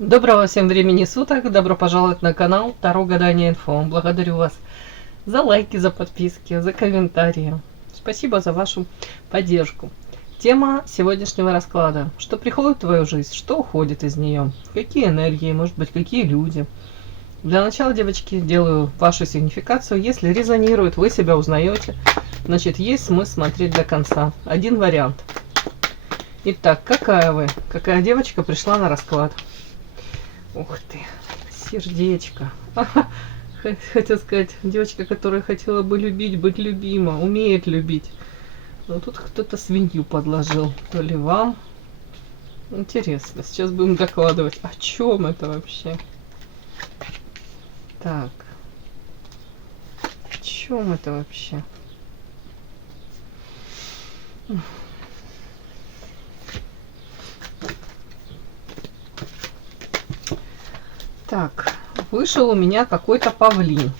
Доброго всем времени суток, добро пожаловать на канал Таро Гадание Инфо. Благодарю вас за лайки, за подписки, за комментарии. Спасибо за вашу поддержку. Тема сегодняшнего расклада. Что приходит в твою жизнь, что уходит из нее, какие энергии, может быть, какие люди. Для начала, девочки, делаю вашу сигнификацию. Если резонирует, вы себя узнаете, значит, есть смысл смотреть до конца. Один вариант. Итак, какая вы? Какая девочка пришла на расклад? Ух ты, сердечко. Хотел сказать, девочка, которая хотела бы любить, быть любима, умеет любить. Но тут кто-то свинью подложил. То ли вам. Интересно, сейчас будем докладывать. О чем это вообще? Так. О чем это вообще? Так, вышел у меня какой-то павлин.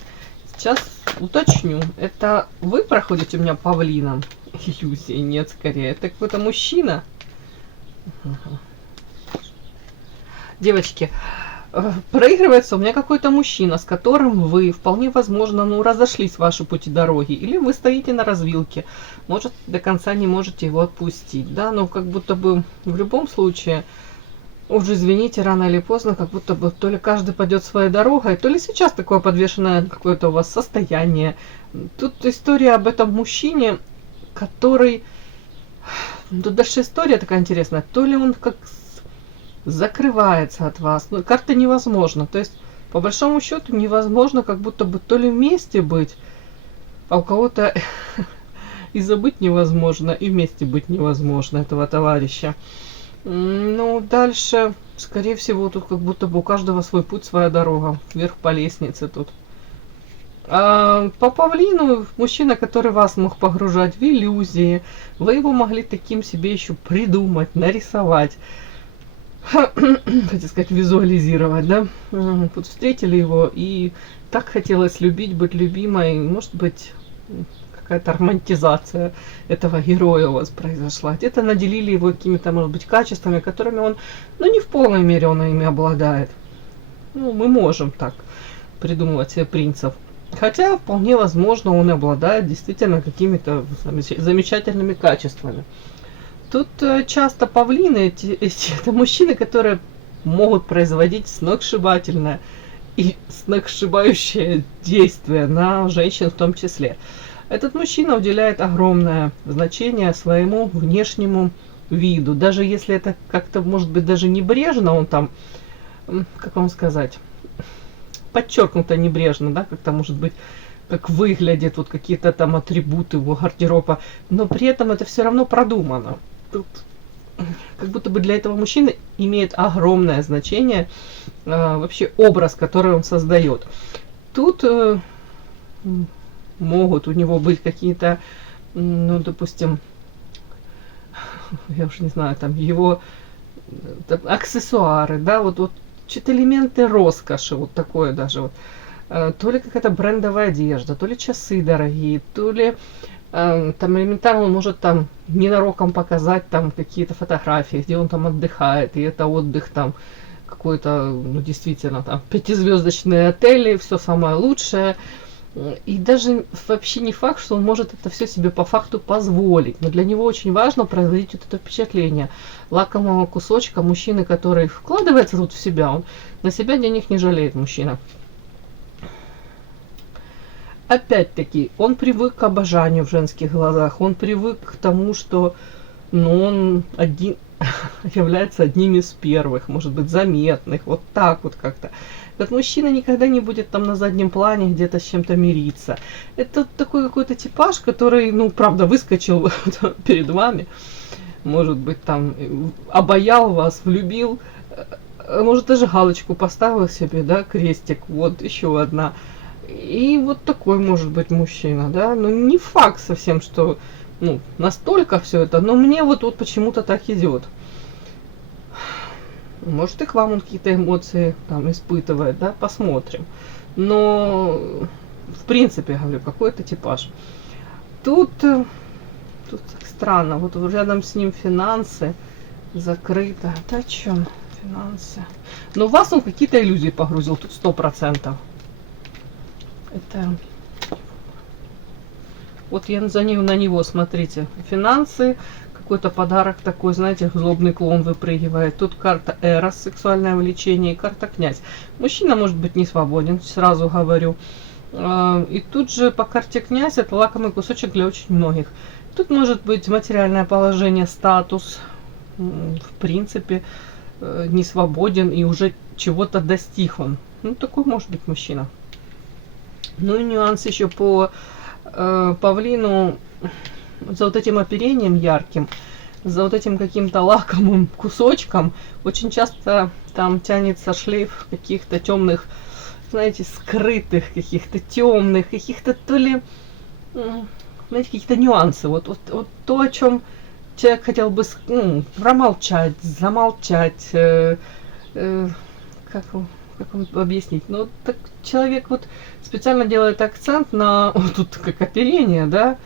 Сейчас уточню. Это вы проходите у меня павлином? Иллюзии нет, скорее. Это какой-то мужчина? Девочки, проигрывается у меня какой-то мужчина, с которым вы, вполне возможно, разошлись ваши пути дороги. Или вы стоите на развилке. Может, до конца не можете его отпустить. Да, но как будто бы в любом случае... Уже извините, рано или поздно, как будто бы то ли каждый пойдет своей дорогой, то ли сейчас такое подвешенное какое-то у вас состояние. Тут история об этом мужчине, который... Тут дальше история такая интересная. То ли он как закрывается от вас. Ну, карта невозможно. То есть, по большому счету, невозможно как будто бы то ли вместе быть, а у кого-то и забыть невозможно, и вместе быть невозможно этого товарища. Ну, дальше, скорее всего, тут как будто бы у каждого свой путь, своя дорога. Вверх по лестнице тут. А по павлину, мужчина, который вас мог погружать в иллюзии, вы его могли таким себе еще придумать, нарисовать. Хотел сказать, визуализировать, да? Вот встретили его, и так хотелось любить, быть любимой. Может быть... какая-то романтизация этого героя у вас произошла. Где-то наделили его какими-то, может быть, качествами, которыми он, не в полной мере он ими обладает. Мы можем так придумывать себе принцев. Хотя, вполне возможно, он обладает действительно какими-то замечательными качествами. Тут часто павлины, это мужчины, которые могут производить сногсшибательное и сногсшибающее действие на женщин в том числе. Этот мужчина уделяет огромное значение своему внешнему виду. Даже если это как-то, может быть, даже небрежно, он там, как вам сказать, подчеркнуто небрежно, да, как-то, может быть, как выглядят вот какие-то там атрибуты его гардероба, но при этом это все равно продумано. Тут как будто бы для этого мужчины имеет огромное значение вообще образ, который он создает. Тут... могут у него быть какие-то, допустим, я уж не знаю, там его там, аксессуары, да, вот что-то элементы роскоши, вот такое даже вот. То ли какая-то брендовая одежда, то ли часы дорогие, то ли там элементарно он может там ненароком показать там какие-то фотографии, где он там отдыхает, и это отдых там какой-то, действительно, там 5-звездочные отели, все самое лучшее. И даже вообще не факт, что он может это все себе по факту позволить. Но для него очень важно производить вот это впечатление лакомого кусочка мужчины, который вкладывается тут в себя. Он на себя денег не жалеет, мужчина. Опять-таки, он привык к обожанию в женских глазах. Он привык к тому, что он является одним из первых, может быть, заметных. Вот так вот как-то. Этот мужчина никогда не будет там на заднем плане где-то с чем-то мириться. Это такой какой-то типаж, который, правда, выскочил перед вами. Может быть, там обаял вас, влюбил. Может, даже галочку поставил себе, да, крестик. Вот, еще одна. И вот такой может быть мужчина, да. Но не факт совсем, что, настолько все это. Но мне вот почему-то так идет. Может, и к вам он какие-то эмоции там испытывает, да, посмотрим. Но, в принципе, говорю, какой-то типаж. Тут странно, вот рядом с ним финансы закрыто. Да о чем Финансы. Но вас он какие-то иллюзии погрузил, тут 100%. Это... Вот я на него, смотрите. Финансы, какой-то подарок такой, знаете, злобный клоун выпрыгивает. Тут карта Эрос, сексуальное влечение, и карта Князь. Мужчина может быть не свободен, сразу говорю. И тут же по карте Князь это лакомый кусочек для очень многих. Тут может быть материальное положение, статус, в принципе, не свободен и уже чего-то достиг он. Ну, такой может быть мужчина. Ну и нюанс еще по павлину, за вот этим оперением ярким, за вот этим каким-то лакомым кусочком, очень часто там тянется шлейф каких-то темных, знаете, скрытых, каких-то темных, каких-то то ли, знаете, какие-то нюансы. Вот то, о чем человек хотел бы промолчать, замолчать, как вам объяснить? Ну, так человек вот специально делает акцент на, вот тут как оперение, да,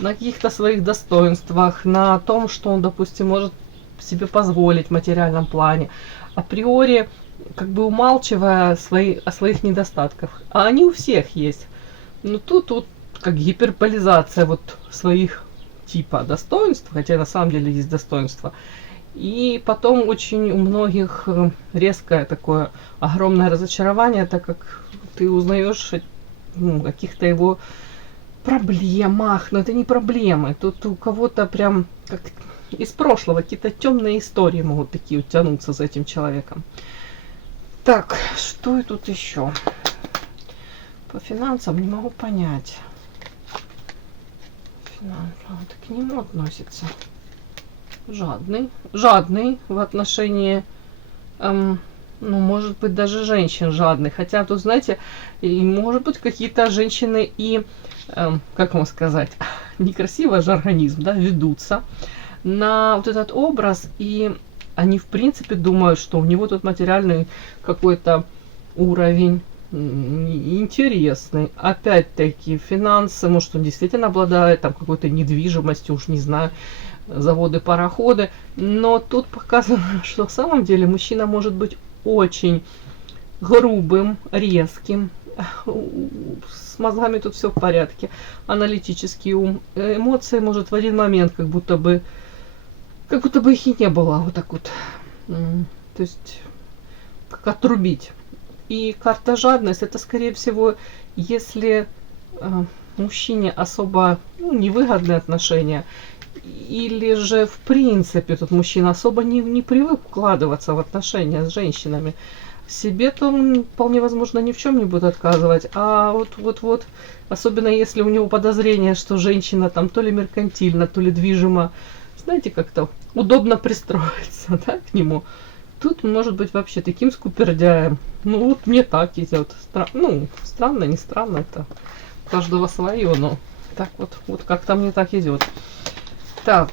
на каких-то своих достоинствах, на том, что он, допустим, может себе позволить в материальном плане, априори как бы умалчивая о своих недостатках. А они у всех есть. Но тут вот как гиперболизация вот своих типа достоинств, хотя на самом деле есть достоинства. И потом очень у многих резкое такое огромное разочарование, так как ты узнаешь о каких-то его проблемах, но это не проблемы. Тут у кого-то прям как из прошлого какие-то темные истории могут такие утянуться за этим человеком. Так, что и тут еще? По финансам не могу понять. Это к нему относится. Жадный в отношении, ну, может быть, даже женщин жадный. Хотя тут, знаете, и может быть, какие-то женщины и, как вам сказать, некрасиво же организм, да, ведутся на вот этот образ, и они, в принципе, думают, что у него тут материальный какой-то уровень интересный. Опять-таки, финансы, может, он действительно обладает там какой-то недвижимостью, уж не знаю, заводы, пароходы. Но тут показано, что в самом деле мужчина может быть очень грубым, резким. С мозгами тут все в порядке. Аналитический ум. Эмоции может в один момент как будто бы их и не было. Вот так вот. То есть, как отрубить. И карта жадность, это, скорее всего, если мужчине особо невыгодные отношения, или же, в принципе, тут мужчина особо не привык вкладываться в отношения с женщинами, себе-то он, вполне возможно, ни в чем не будет отказывать. А вот, особенно если у него подозрение, что женщина там то ли меркантильна, то ли движима, знаете, как-то удобно пристроиться, да, к нему. Тут может быть вообще таким скупердяем. Ну вот мне так идет. Странно, не странно, это у каждого свое, но так вот как-то мне так идет. Так,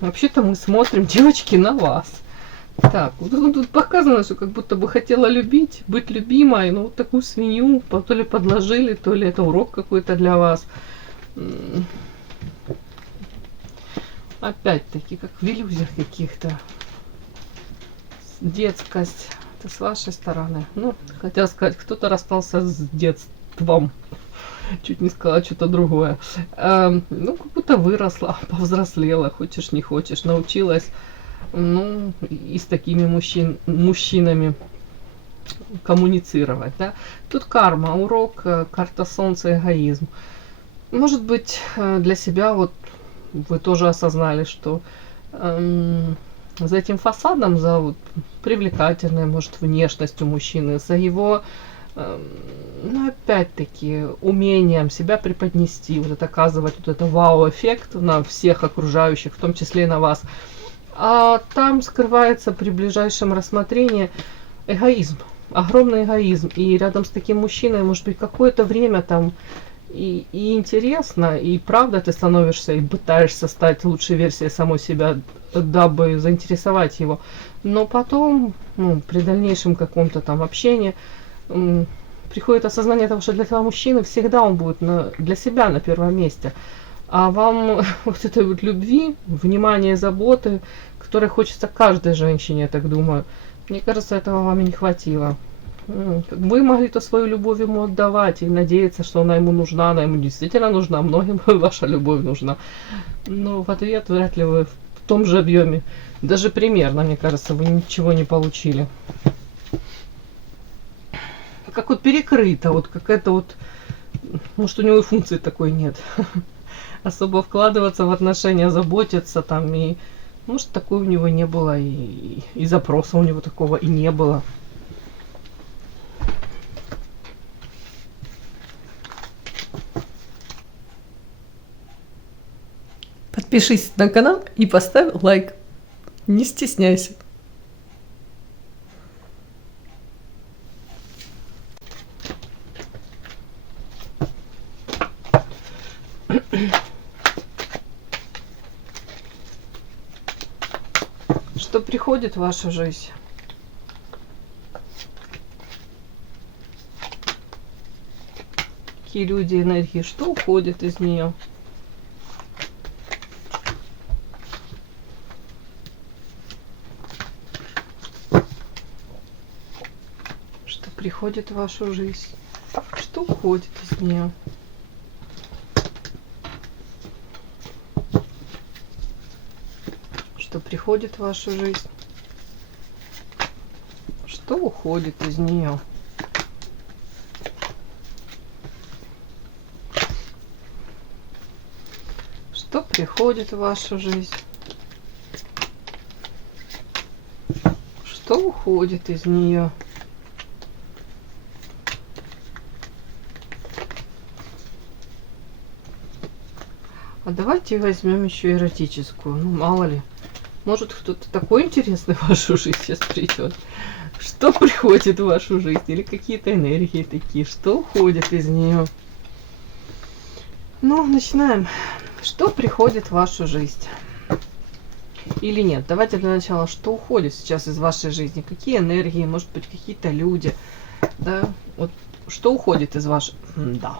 вообще-то мы смотрим, девочки, на вас. Так, вот тут показано, что как будто бы хотела любить, быть любимой, но вот такую свинью то ли подложили, то ли это урок какой-то для вас. Опять-таки, как в иллюзиях каких-то. Детскость. Это с вашей стороны. Ну, хотела сказать, кто-то расстался с детством. Чуть не сказала что-то другое. Ну, как будто выросла, повзрослела, хочешь не хочешь, научилась, ну, и с такими мужчинами коммуницировать, да. Тут карма, урок, карта солнца, эгоизм. Может быть, для себя вот вы тоже осознали, что за этим фасадом, за вот привлекательной, может, внешностью мужчины, за его, ну, опять-таки, умением себя преподнести, вот оказывать вот это вау-эффект на всех окружающих, в том числе и на вас. А там скрывается при ближайшем рассмотрении эгоизм, огромный эгоизм. И рядом с таким мужчиной, может быть, какое-то время там и интересно, и правда ты становишься и пытаешься стать лучшей версией самой себя, дабы заинтересовать его. Но потом, при дальнейшем каком-то там общении, приходит осознание того, что для этого мужчины всегда он будет для себя на первом месте. А вам вот этой вот любви, внимания, заботы, которой хочется каждой женщине, я так думаю, Мне кажется, этого вам и не хватило. Вы могли-то свою любовь ему отдавать и надеяться, что она ему нужна, она ему действительно нужна, многим ваша любовь нужна. Но в ответ вряд ли вы в том же объеме, даже примерно, мне кажется, вы ничего не получили. Как вот перекрыто, вот какая-то вот, может, у него и функции такой нет. Особо вкладываться в отношения, заботиться там, и может, такой у него не было, и запроса у него такого и не было. Подпишись на канал и поставь лайк. Не стесняйся. Что приходит в вашу жизнь? Какие люди, энергии, что уходит из нее? Что приходит в вашу жизнь? Что уходит из нее? Что приходит в вашу жизнь? Что уходит из нее? Что приходит в вашу жизнь? Что уходит из нее? А давайте возьмем еще эротическую. Ну, мало ли. Может, кто-то такой интересный в вашу жизнь сейчас придет. Что приходит в вашу жизнь? Или какие-то энергии такие? Что уходит из нее? Ну, начинаем. Что приходит в вашу жизнь? Или нет? Давайте для начала, что уходит сейчас из вашей жизни? Какие энергии? Может быть, какие-то люди? Да, вот что уходит из вашей... Да.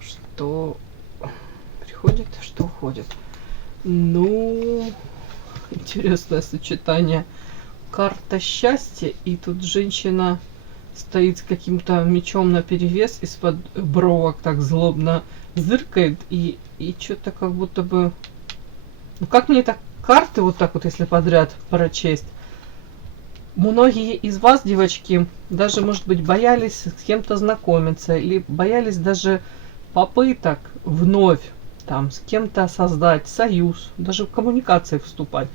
Что приходит, что уходит? Ну, интересное сочетание. Карта счастья, и тут женщина стоит с каким-то мечом наперевес, из-под бровок так злобно зыркает, и что-то как будто бы... Ну, как мне так карты вот так вот, если подряд прочесть? Многие из вас, девочки, даже, может быть, боялись с кем-то знакомиться, или боялись даже попыток вновь там с кем-то создать союз, даже в коммуникации вступать.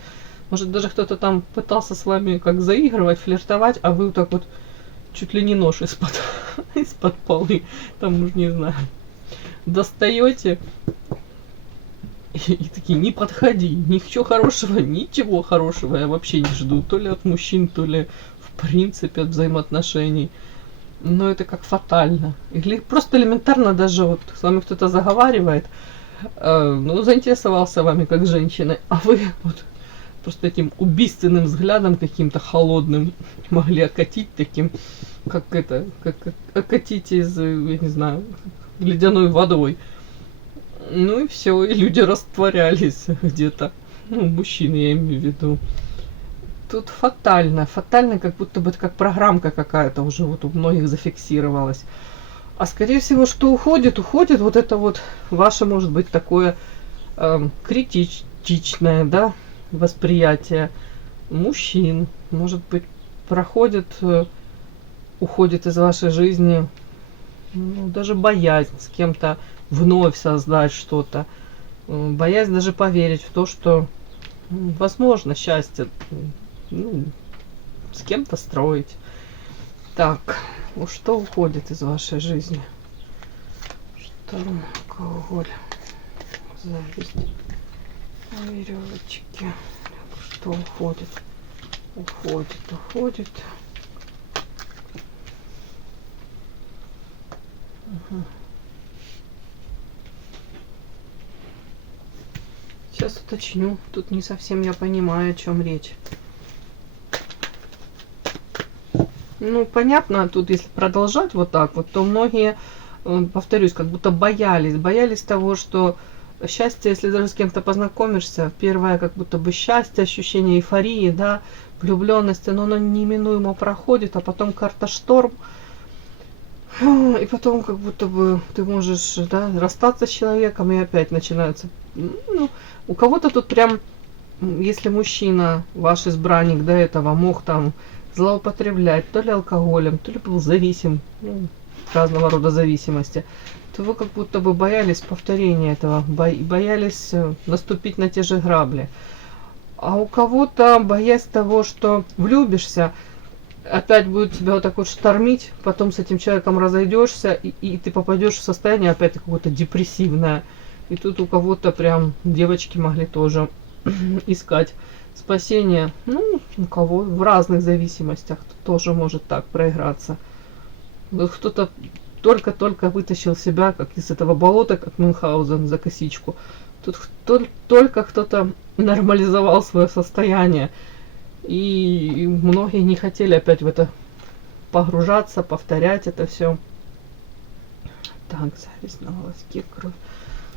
Может, даже кто-то там пытался с вами как заигрывать, флиртовать, а вы вот так вот чуть ли не нож из-под полы, там уж не знаю, достаете и такие: не подходи, ничего хорошего, ничего хорошего я вообще не жду, то ли от мужчин, то ли в принципе от взаимоотношений. Но это как фатально. Или просто элементарно даже вот с вами кто-то заговаривает, ну, заинтересовался вами как женщиной, а вы вот просто этим убийственным взглядом каким-то холодным могли окатить таким, как это, как окатить из, я не знаю, ледяной водой. Ну и все, и люди растворялись где-то. Ну, мужчины, я имею в виду. Тут фатально, как будто бы как программка какая-то уже вот у многих зафиксировалась. А скорее всего, что уходит вот это вот ваше, может быть, такое критичное, да, восприятие мужчин. Может быть, уходит из вашей жизни, ну, даже боязнь с кем-то вновь создать что-то. Боязнь даже поверить в то, что возможно счастье, ну, с кем-то строить. Так, что уходит из вашей жизни? Шторм, алкоголь, зависть, веревочки. Что уходит? Уходит. Угу. Сейчас уточню. Тут не совсем я понимаю, о чем речь. Ну, понятно, тут если продолжать вот так вот, то многие, повторюсь, как будто боялись того, что счастье, если даже с кем-то познакомишься, первое как будто бы счастье, ощущение эйфории, да, влюбленности, но оно неминуемо проходит, а потом карта шторм, и потом как будто бы ты можешь, да, расстаться с человеком, и опять начинается, ну, у кого-то тут прям, если мужчина, ваш избранник до этого мог там злоупотреблять то ли алкоголем, то ли был зависим, ну, разного рода зависимости, то вы как будто бы боялись повторения этого, боялись наступить на те же грабли. А у кого-то, боясь того, что влюбишься, опять будет тебя вот так вот штормить, потом с этим человеком разойдешься, и ты попадешь в состояние опять какое-то депрессивное. И тут у кого-то прям девочки могли тоже искать спасение. Ну, у кого в разных зависимостях тоже может так проиграться. Вот кто-то только-только вытащил себя, как из этого болота, как Мюнхгаузен, за косичку. Тут только кто-то нормализовал свое состояние. И многие не хотели опять в это погружаться, повторять это все. Так, зависть на волоске, кровь.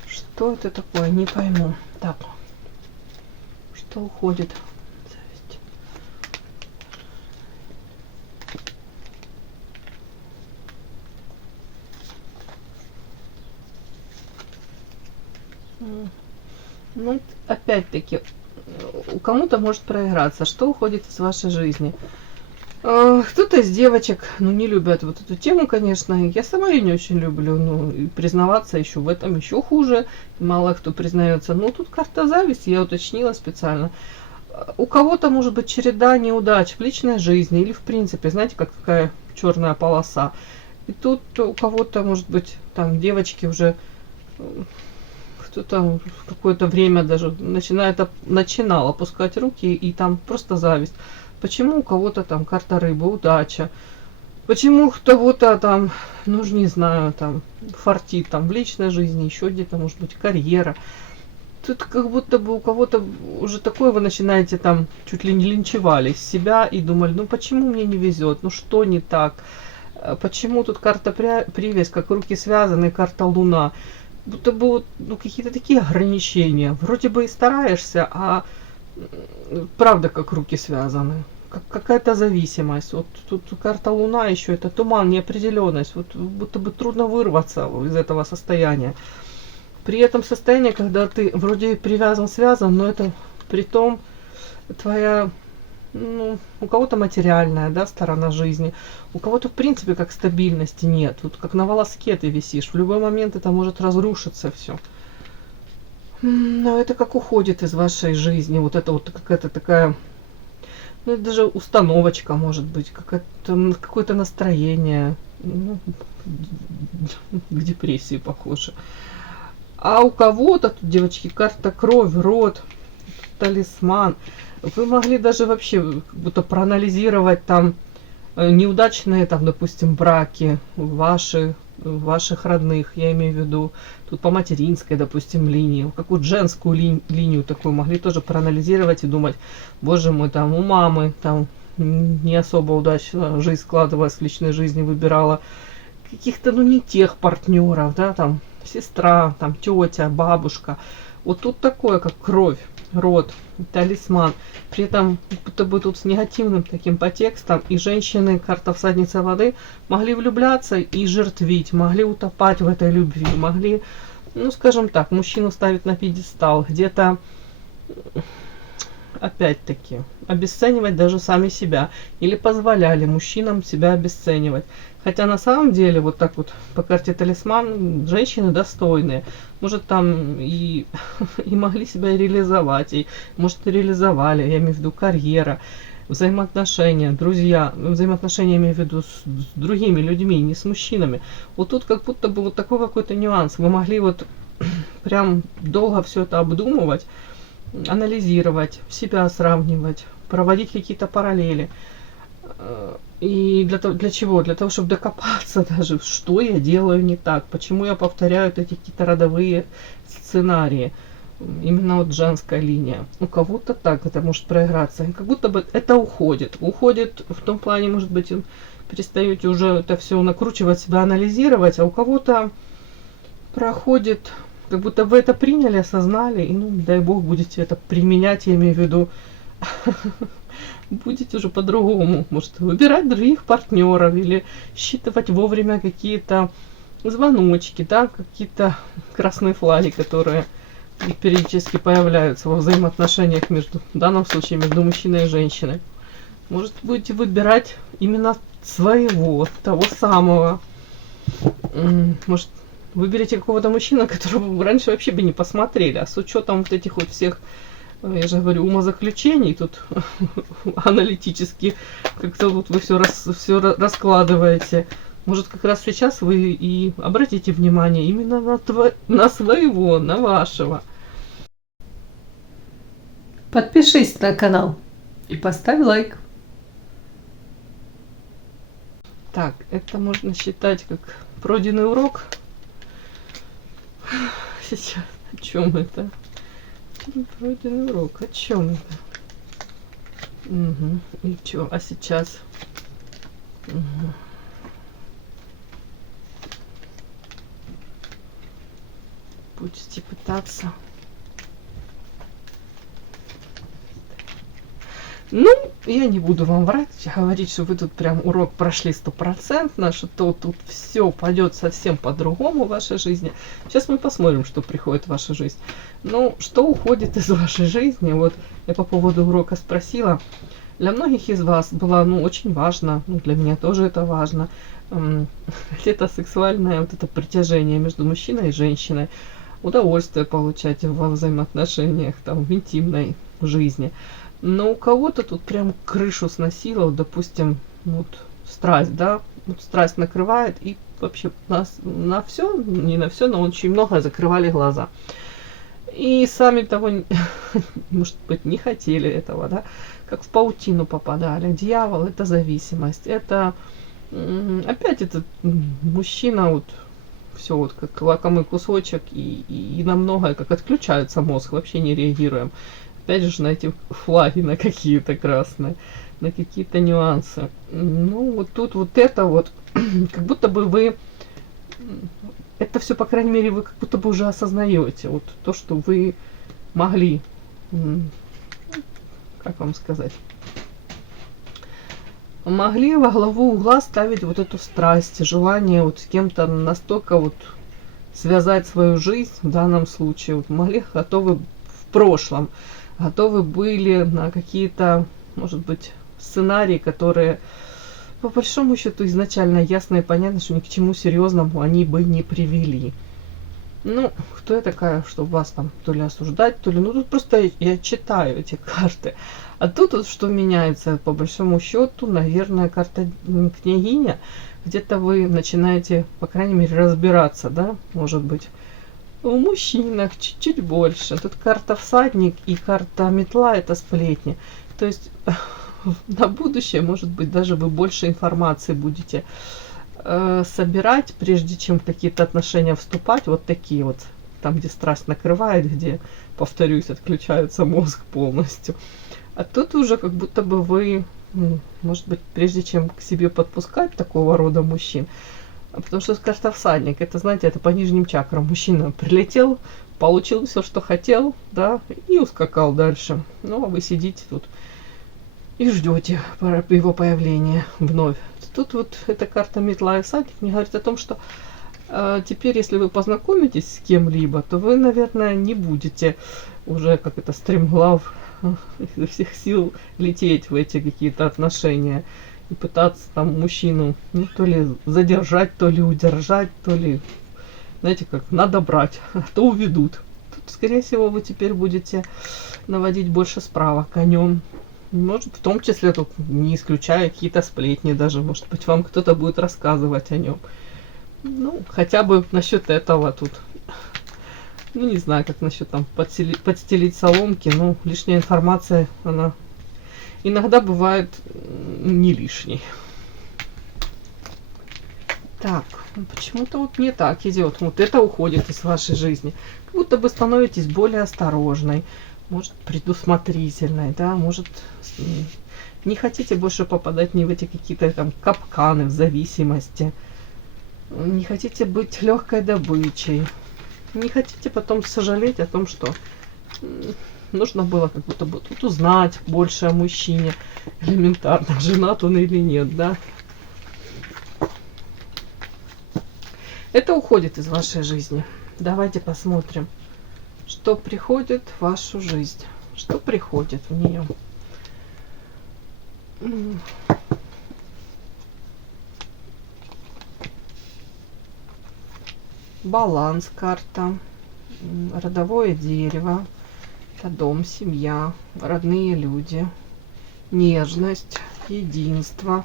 Что это такое? Не пойму. Так, что уходит? Зависть. Ну, опять-таки, у кому-то может проиграться. Что уходит из вашей жизни? Кто-то из девочек, ну, не любят вот эту тему, конечно. Я сама ее не очень люблю. Ну, и признаваться еще в этом еще хуже. Мало кто признается. Ну, тут карта зависти, я уточнила специально. У кого-то может быть череда неудач в личной жизни или в принципе, знаете, как такая черная полоса. И тут у кого-то может быть там девочки уже, кто-то в какое-то время даже начинал опускать руки, и там просто зависть. Почему у кого-то там карта рыбы, удача? Почему у кого-то там, ну, не знаю, там фартит там в личной жизни, еще где-то, может быть, карьера. Тут как будто бы у кого-то уже такое вы начинаете там, чуть ли не линчевали себя и думали, ну почему мне не везет, ну что не так? Почему тут карта привязь, как руки связаны, карта луна? Будто бы вот, ну, какие-то такие ограничения. Вроде бы и стараешься, а правда как руки связаны. Какая-то зависимость. Вот тут карта луна еще, это туман, неопределенность. Вот будто бы трудно вырваться из этого состояния. При этом состоянии, когда ты вроде привязан, связан, но это при том твоя, ну, у кого-то материальная, да, сторона жизни, у кого-то в принципе как стабильности нет. Вот как на волоске ты висишь, в любой момент это может разрушиться все. Но это как уходит из вашей жизни, вот это вот какая-то такая, ну, это даже установочка может быть, какое-то настроение, ну, к депрессии похоже. А у кого-то тут, девочки, карта кровь, род, талисман. Вы могли даже вообще как будто проанализировать там неудачные, там, допустим, браки ваших родных, я имею в виду, тут по материнской, допустим, линии, какую-то женскую линию такую могли тоже проанализировать и думать, боже мой, там у мамы там не особо удачно жизнь складывалась в личной жизни, выбирала каких-то, ну, не тех партнеров, да, там, сестра, там, тетя, бабушка. Вот тут такое, как кровь, род, талисман. При этом, будто бы тут с негативным таким подтекстом, и женщины, карта всадница воды, могли влюбляться и жертвить, могли утопать в этой любви, могли, ну, скажем так, мужчину ставить на пьедестал, где-то, опять-таки, обесценивать даже сами себя, или позволяли мужчинам себя обесценивать. Хотя на самом деле, вот так вот по карте талисман, женщины достойные. Может, там и могли себя реализовать, и, может, и реализовали, я имею в виду карьера, взаимоотношения, друзья, взаимоотношения, я имею в виду с другими людьми, не с мужчинами. Вот тут как будто бы вот такой какой-то нюанс. Вы могли вот прям долго все это обдумывать, анализировать, себя сравнивать, проводить какие-то параллели. И для чего? Для того, чтобы докопаться даже, что я делаю не так, почему я повторяю эти какие-то родовые сценарии. Именно вот женская линия. У кого-то так это может проиграться. И как будто бы это уходит. Уходит в том плане, может быть, перестаете уже это все накручивать, себя анализировать, а у кого-то проходит как будто вы это приняли, осознали, и, ну, дай бог, будете это применять, я имею в виду, будете уже по-другому, может, выбирать других партнеров или считывать вовремя какие-то звоночки, да, какие-то красные флаги, которые периодически появляются во взаимоотношениях между, в данном случае, между мужчиной и женщиной. Может, будете выбирать именно своего, того самого. Может, выберите какого-то мужчину, которого вы раньше вообще бы не посмотрели, а с учетом вот этих вот всех, я же говорю, умозаключений, тут аналитически как-то вот вы все раскладываете. Может, как раз сейчас вы и обратите внимание именно на своего, на вашего. Подпишись на канал и поставь лайк. Так, это можно считать как пройденный урок. Сейчас, о чем это? Пройденный урок, о чем это? Угу. И что? А сейчас? Угу. Будете пытаться. Ну, я не буду вам врать, говорить, что вы тут прям урок прошли стопроцентно, что тут все пойдет совсем по-другому в вашей жизни. Сейчас мы посмотрим, что приходит в вашу жизнь. Ну, что уходит из вашей жизни? Вот я по поводу урока спросила. Для многих из вас было, ну, очень важно, ну, для меня тоже это важно, это сексуальное вот это притяжение между мужчиной и женщиной, удовольствие получать во взаимоотношениях, там, в интимной жизни. Но у кого-то тут прям крышу сносило, вот, допустим, вот страсть, да, вот страсть накрывает, и вообще нас на все, не на все, но очень много закрывали глаза. И сами того, может быть, не хотели этого, да, как в паутину попадали. Дьявол — это зависимость, это опять этот мужчина, вот все вот как лакомый кусочек, и на многое как отключается мозг, вообще не реагируем. Опять же, на эти флаги, на какие-то красные, на какие-то нюансы. Ну, вот тут вот это вот, как будто бы вы, это все, по крайней мере, вы как будто бы уже осознаете. Вот то, что вы могли, как вам сказать, могли во главу угла ставить вот эту страсть, желание вот с кем-то настолько вот связать свою жизнь, в данном случае, вот могли, готовы в прошлом, готовы были на какие-то, может быть, сценарии, которые, по большому счету, изначально ясно и понятно, что ни к чему серьезному они бы не привели. Ну, кто я такая, чтобы вас там то ли осуждать, то ли... Ну, тут просто я читаю эти карты. А тут вот что меняется, по большому счету, наверное, карта княгиня. Где-то вы начинаете, по крайней мере, разбираться, да, может быть, в мужчинах чуть-чуть больше. Тут карта всадник и карта метла — это сплетни. То есть на будущее, может быть, даже вы больше информации будете собирать, прежде чем в какие-то отношения вступать. Вот такие вот, там, где страсть накрывает, где, повторюсь, отключается мозг полностью. А тут уже как будто бы вы, может быть, прежде чем к себе подпускать такого рода мужчин, потому что карта всадник, это, знаете, это по нижним чакрам. Мужчина прилетел, получил все, что хотел, да, и ускакал дальше. Ну, а вы сидите тут и ждете его появления вновь. Тут вот эта карта метла и всадник мне говорит о том, что теперь, если вы познакомитесь с кем-либо, то вы, наверное, не будете уже, как это, стремглав изо всех сил лететь в эти какие-то отношения и пытаться там мужчину, ну, то ли задержать, то ли удержать, то ли, знаете, как, надо брать, а то уведут. Тут, скорее всего, вы теперь будете наводить больше справок о нем. Может, в том числе, тут не исключая какие-то сплетни даже, может быть, вам кто-то будет рассказывать о нем. Ну, хотя бы насчет этого тут, ну, не знаю, как насчет там подстелить соломки, но лишняя информация, она иногда бывает не лишней. Так, почему-то вот не так идет. Вот это уходит из вашей жизни. Как будто бы становитесь более осторожной, может, предусмотрительной, да, может, не хотите больше попадать ни в эти какие-то там капканы в зависимости. Не хотите быть легкой добычей. Не хотите потом сожалеть о том, что нужно было как будто бы тут узнать больше о мужчине, элементарно, женат он или нет, да. Это уходит из вашей жизни. Давайте посмотрим, что приходит в вашу жизнь, что приходит в нее. Баланс карта, родовое дерево, это дом, семья, родные люди, нежность, единство.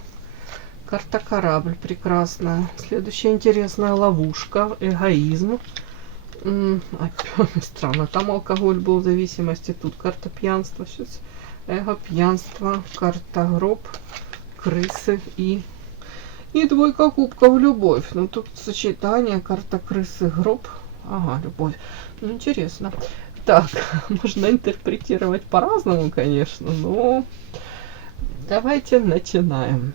Карта корабль прекрасная. Следующая интересная ловушка, эгоизм. Странно, там алкоголь был в зависимости, тут карта пьянства. Сейчас эго, пьянство, карта гроб, крысы и двойка кубков, любовь. Ну тут сочетание, карта крысы, гроб. Ага, любовь. Ну интересно. Так, можно интерпретировать по-разному, конечно, но давайте начинаем.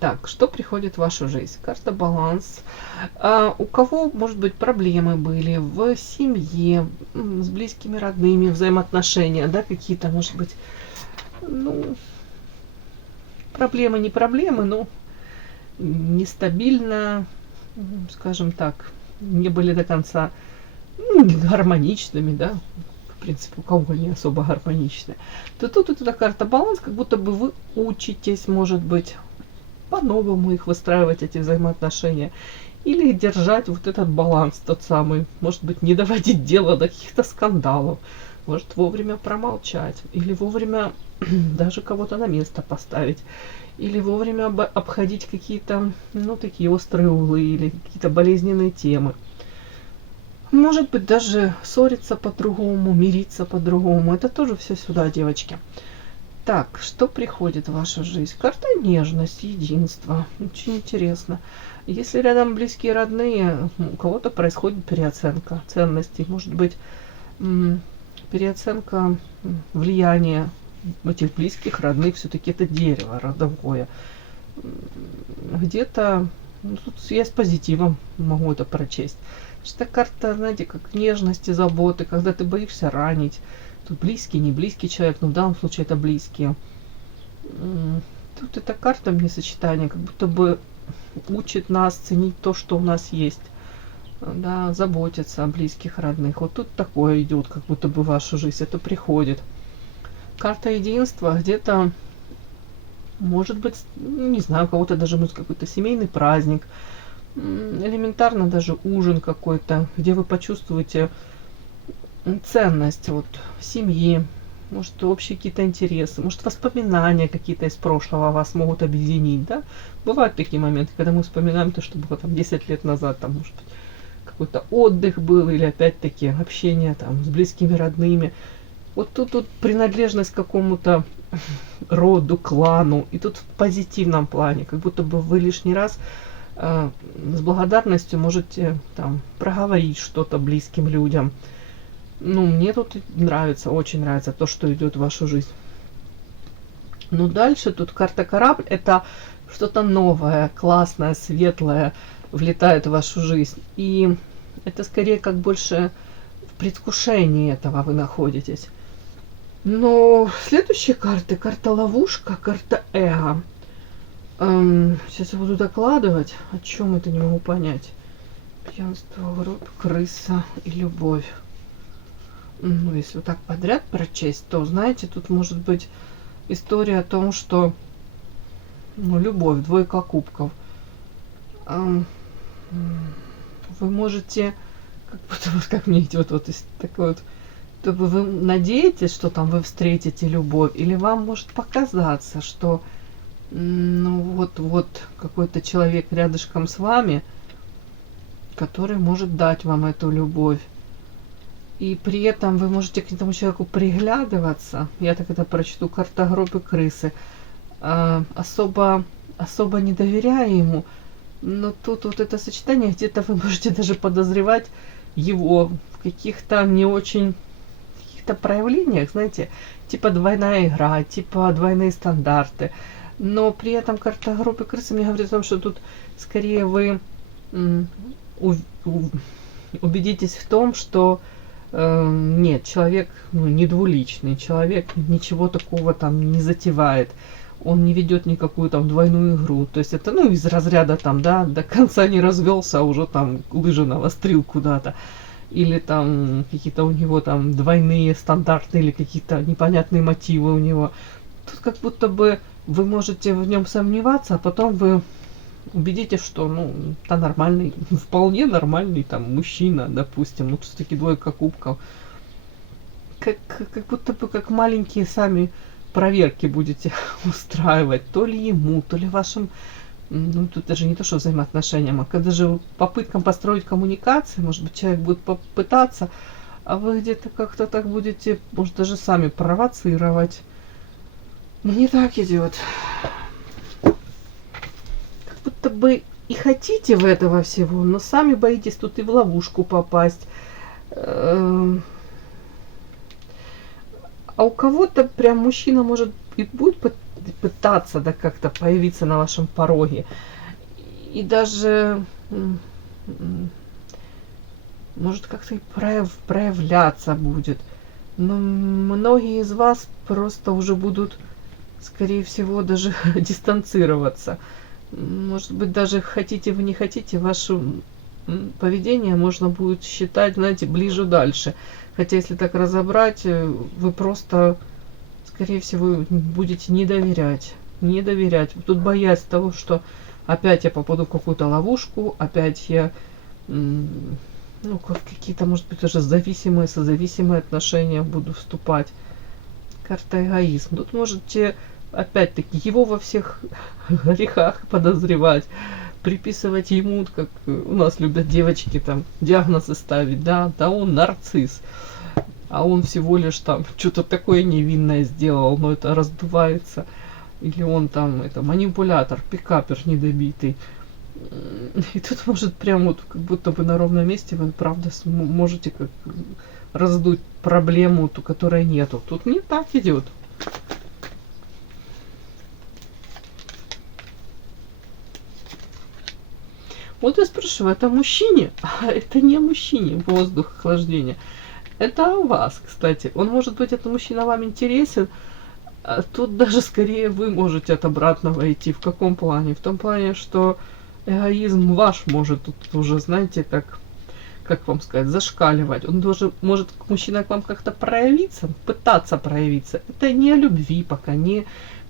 Так, что приходит в вашу жизнь? Карта баланс. У кого, может быть, проблемы были в семье, с близкими, родными, взаимоотношения, да, какие-то, может быть, ну, проблемы, не проблемы, но нестабильно, скажем так, не были до конца гармоничными, да, в принципе, у кого не особо гармоничные, то тут эта карта баланс, как будто бы вы учитесь, может быть, по-новому их выстраивать, эти взаимоотношения, или держать вот этот баланс тот самый, может быть, не доводить дело до каких-то скандалов, может вовремя промолчать, или вовремя даже кого-то на место поставить, или вовремя обходить какие-то, ну, такие острые углы или какие-то болезненные темы. Может быть, даже ссориться по-другому, мириться по-другому. Это тоже все сюда, девочки. Так, что приходит в вашу жизнь? Карта нежность, единство. Очень интересно. Если рядом близкие, родные, у кого-то происходит переоценка ценностей. Может быть, переоценка влияния этих близких, родных. Все-таки это дерево родовое. Где-то, ну, тут я с позитивом могу это прочесть. Что карта, знаете, как нежности, заботы, когда ты боишься ранить. Тут близкий, не близкий человек, но в данном случае это близкие. Тут эта карта мне сочетание, как будто бы учит нас ценить то, что у нас есть. Да, заботиться о близких, родных. Вот тут такое идет, как будто бы в вашу жизнь это приходит. Карта единства где-то, может быть, не знаю, у кого-то даже может какой-то семейный праздник. Элементарно даже ужин какой-то, где вы почувствуете ценность вот семьи, может общие какие-то интересы, может воспоминания какие-то из прошлого вас могут объединить, да? Бывают такие моменты, когда мы вспоминаем то, что было там 10 лет назад, там, может быть, какой-то отдых был или опять-таки общение там с близкими, родными. Вот тут принадлежность к какому-то роду, клану, и тут в позитивном плане, как будто бы вы лишний раз с благодарностью можете там проговорить что-то близким людям. Ну, мне тут нравится, очень нравится то, что идет в вашу жизнь. Ну, дальше тут карта корабль, это что-то новое, классное, светлое влетает в вашу жизнь. И это скорее как больше в предвкушении этого вы находитесь. Но следующие карты, карта ловушка, карта эго. Сейчас я буду докладывать, о чем это не могу понять. Пьянство, гроб, крыса и любовь. Ну, если вот так подряд прочесть, то, знаете, тут может быть история о том, что, ну, любовь, двойка кубков. Вы можете, как будто вот как мне идет вот такой вот, то вы надеетесь, что там вы встретите любовь, или вам может показаться, что, ну, вот какой-то человек рядышком с вами, который может дать вам эту любовь. И при этом вы можете к этому человеку приглядываться. Я так это прочту, карта гроб и крысы. Особо не доверяя ему. Но тут вот это сочетание, где-то вы можете даже подозревать его в каких-то не очень каких-то проявлениях, знаете, типа двойная игра, типа двойные стандарты. Но при этом карта гроб и крысы мне говорит о том, что тут скорее вы убедитесь в том, что нет, человек не двуличный, человек ничего такого там не затевает. Он не ведет никакую там двойную игру. То есть это, из разряда там, да, до конца не развелся, а уже там лыжи навострил куда-то. Или там какие-то у него там двойные стандарты или какие-то непонятные мотивы у него. Тут как будто бы вы можете в нем сомневаться, а потом вы убедитесь, что, это нормальный, вполне нормальный там мужчина, допустим, все-таки двойка кубков. Как будто бы как маленькие сами проверки будете устраивать, то ли ему, то ли вашим, тут даже не то, что взаимоотношениям, а когда же попыткам построить коммуникации, может быть, человек будет попытаться, а вы где-то как-то так будете, может, даже сами провоцировать. Не так идет. Как будто бы и хотите вы этого всего, но сами боитесь тут и в ловушку попасть. А у кого-то прям мужчина может и будет пытаться, да, как-то появиться на вашем пороге. И даже может как-то и проявляться будет. Но многие из вас просто уже будут, скорее всего, даже дистанцироваться. Может быть, даже хотите вы не хотите, ваше поведение можно будет считать, знаете, ближе дальше. Хотя, если так разобрать, вы просто, скорее всего, будете не доверять. Не доверять. Тут боясь того, что опять я попаду в какую-то ловушку, опять я, в какие-то, может быть, уже зависимые, созависимые отношения буду вступать. Карта эгоизм. Тут можете, опять-таки, его во всех грехах подозревать, приписывать ему, как у нас любят девочки там диагнозы ставить, да, он нарцисс, а он всего лишь там что-то такое невинное сделал, но это раздувается, или он там манипулятор, пикапер недобитый. И тут может прям вот как будто бы на ровном месте вы правда можете как раздуть проблему, ту, которой нету. Тут не так идет. Вот я спрашиваю, это мужчине? А это не мужчине, воздух, охлаждение. Это о вас, кстати. Он, может быть, этот мужчина вам интересен, а тут даже скорее вы можете от обратного идти. В каком плане? В том плане, что эгоизм ваш может тут уже, знаете, как вам сказать, зашкаливать. Он тоже может, мужчина к вам как-то проявиться, пытаться проявиться. Это не о любви пока,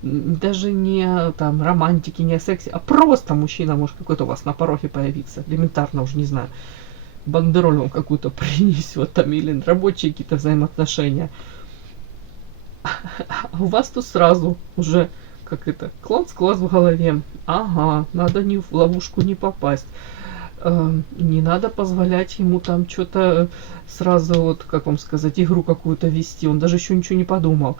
даже не там романтики, не о сексе, а просто мужчина может какой-то у вас на пороге появиться. Элементарно, уже не знаю, бандероль вам какую-то принесет там, или рабочие какие-то взаимоотношения. А у вас тут сразу уже клац-клац в голове. Ага, надо в ловушку не попасть. Не надо позволять ему там что-то сразу, вот, как вам сказать, игру какую-то вести. Он даже еще ничего не подумал.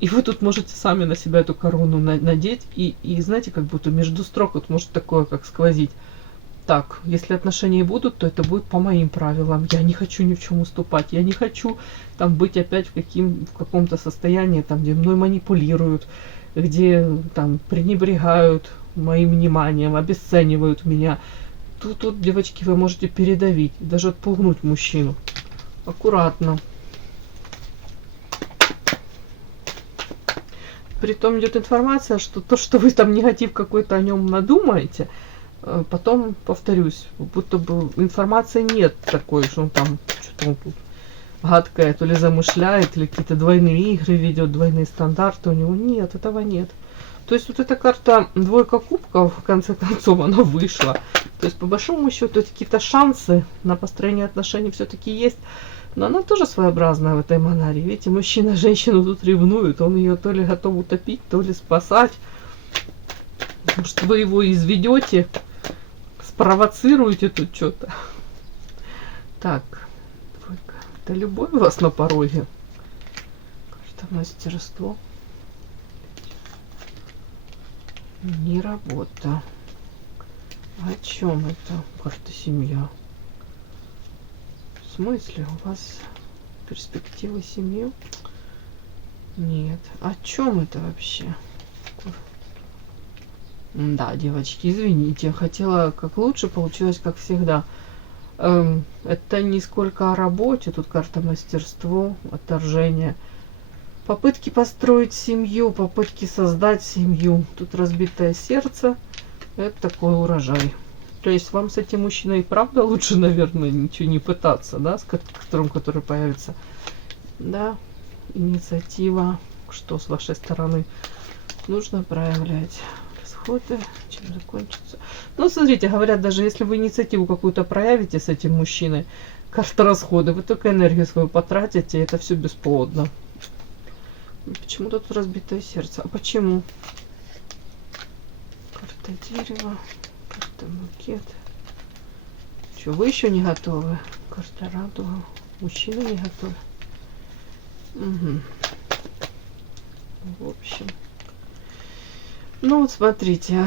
И вы тут можете сами на себя эту корону надеть. И знаете, как будто между строк вот может такое, как сквозить. Так, если отношения будут, то это будет по моим правилам. Я не хочу ни в чем уступать. Я не хочу там быть опять в каком-то состоянии, там, где мной манипулируют, где там пренебрегают моим вниманием, обесценивают меня. Тут, девочки, вы можете передавить, даже отпугнуть мужчину. Аккуратно. Притом идет информация, что то, что вы там негатив какой-то о нем надумаете, потом, повторюсь, будто бы информации нет такой, что он там что-то он тут гадкое, то ли замышляет, или какие-то двойные игры ведет, двойные стандарты у него. Нет, этого нет. То есть вот эта карта двойка кубков, в конце концов, она вышла. То есть по большому счету какие-то шансы на построение отношений все-таки есть. Но она тоже своеобразная в этой монарии. Видите, мужчина женщину тут ревнует. Он ее то ли готов утопить, то ли спасать. Может, вы его изведете, спровоцируете тут что-то. Так, двойка. Это любовь у вас на пороге. Карта мастерство. Не работа. О чем это? Карта семья. В смысле? У вас перспектива семьи? Нет. О чем это вообще? Да, девочки, извините. Хотела как лучше, получилось как всегда. Это не сколько о работе, тут карта мастерство, отторжение. Попытки построить семью, попытки создать семью. Тут разбитое сердце. Это такой урожай. То есть вам с этим мужчиной и правда лучше, наверное, ничего не пытаться, да, с вторым, который появится. Да, инициатива, что с вашей стороны нужно проявлять. Расходы, чем закончится. Ну, смотрите, говорят, даже если вы инициативу какую-то проявите с этим мужчиной, карта расходы, вы только энергию свою потратите, и это все бесплодно. Почему тут разбитое сердце? А почему? Карта дерева, карта букет. Что, вы еще не готовы? Карта радуга. Мужчина не готов. Угу. В общем. Ну вот смотрите,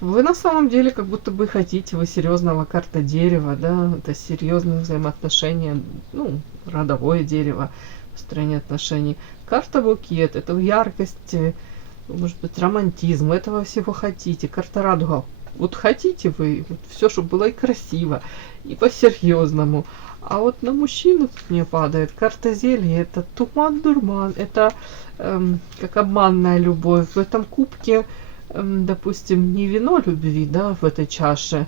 вы на самом деле как будто бы хотите, вы серьезного, карта дерева, да, это серьезные взаимоотношения, ну, родовое дерево, построение отношений. Карта букет, это яркость, может быть, романтизм, этого всего хотите. Карта радуга, вот хотите вы, вот все, чтобы было и красиво, и по-серьезному. А вот на мужчину тут мне падает карта зелья, это туман-дурман, это как обманная любовь. В этом кубке, допустим, не вино любви, да, в этой чаше,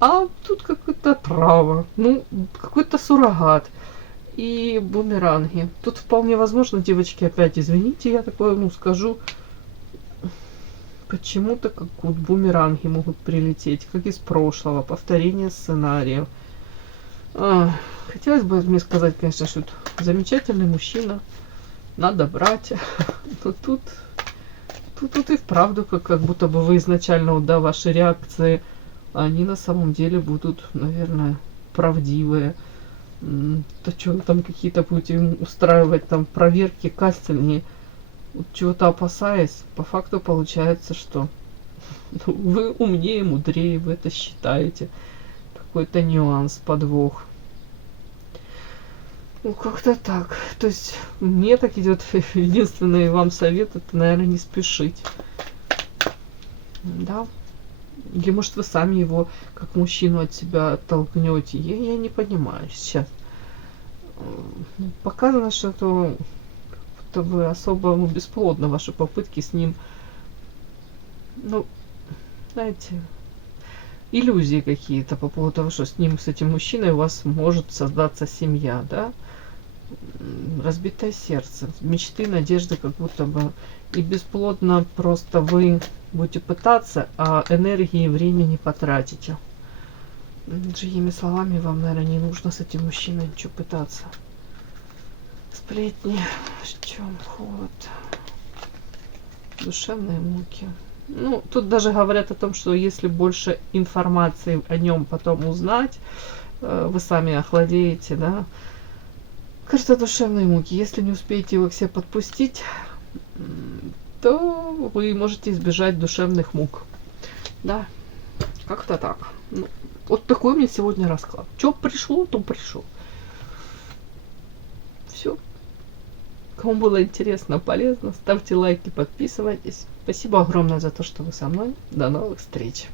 а тут какая-то трава, ну, какой-то суррогат. И бумеранги. Тут вполне возможно, девочки, опять извините, я такое, ну, скажу, почему-то как вот бумеранги могут прилететь, как из прошлого, повторение сценариев. Хотелось бы мне сказать, конечно, что замечательный мужчина, надо брать, но тут и вправду, как будто бы вы изначально, да, ваши реакции, они на самом деле будут, наверное, правдивые. То что вы там какие-то будете устраивать там проверки, кастинги, вот чего-то опасаясь, по факту получается, что вы умнее, мудрее, вы это считаете. Какой-то нюанс, подвох. Ну, как-то так. То есть, мне так идет единственный вам совет, это, наверное, не спешить. Да. Или, может, вы сами его, как мужчину, от себя оттолкнете. Я не понимаю сейчас. Показано, что это будто бы особо бесплодно ваши попытки с ним. Ну, знаете, иллюзии какие-то по поводу того, что с ним, с этим мужчиной у вас может создаться семья, да? Разбитое сердце, мечты, надежды, как будто бы и бесплодно просто вы будете пытаться, а энергии и времени потратите. Другими словами, вам, наверное, не нужно с этим мужчиной ничего пытаться. Сплетни, чем холод, душевные муки. Ну, тут даже говорят о том, что если больше информации о нем потом узнать, вы сами охладеете, да. Кажется, душевные муки. Если не успеете его к себе подпустить, то вы можете избежать душевных мук. Да, как-то так. Ну, вот такой у меня сегодня расклад. Что пришло, то пришло. Все. Кому было интересно, полезно, ставьте лайки, подписывайтесь. Спасибо огромное за то, что вы со мной. До новых встреч.